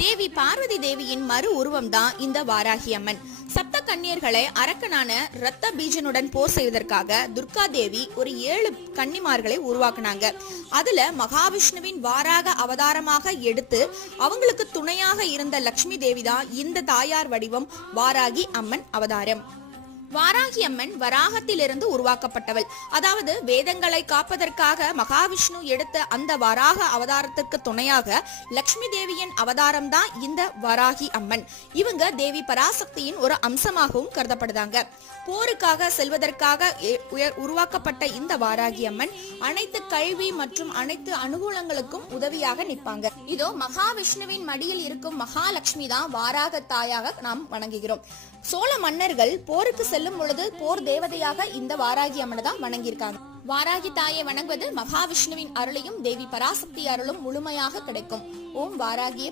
தேவி பார்வதி தேவியின் மறு உருவம் தான் இந்த வாராகி அம்மன். சப்த கன்னியர்களை அரக்கனான ரத்த பீஜனுடன் போர் செய்வதற்காக துர்கா தேவி ஒரு 7 கன்னிமார்களை உருவாக்குனாங்க. அதுல மகாவிஷ்ணுவின் வாராக அவதாரமாக எடுத்து அவங்களுக்கு துணையாக இருந்த லட்சுமி தேவி தான் இந்த தாயார் வடிவம் வாராகி அம்மன் அவதாரம். வாராகி அம்மன் வராகத்திலிருந்து உருவாக்கப்பட்டவள். அதாவது வேதங்களை காப்பதற்காக மகாவிஷ்ணு எடுத்த அந்த வராக அவதாரத்திற்கு துணையாக லட்சுமி தேவியின் அவதாரம் தான் இந்த வாராகி அம்மன். இவங்க தேவி பராசக்தியின் ஒரு அம்சமாகவும் கருதப்படுதாங்க. போருக்காக செல்வதற்காக உருவாக்கப்பட்ட இந்த வாராகி அம்மன் அனைத்து கல்வி மற்றும் அனைத்து அனுகூலங்களுக்கும் உதவியாக நிற்பாங்க. இதோ மகாவிஷ்ணுவின் மடியில் இருக்கும் மகாலட்சுமி தான் வாராக தாயாக நாம் வணங்குகிறோம். சோழ மன்னர்கள் போருக்கு செல்லும் பொழுது போர் தேவதையாக இந்த வாராகி அம்மனை தான் வணங்கியிருக்காங்க. வாராகி தாயை வணங்குவது மகாவிஷ்ணுவின் அருளையும் தேவி பராசக்தி அருளும் முழுமையாக கிடைக்கும். ஓம் வாராகிய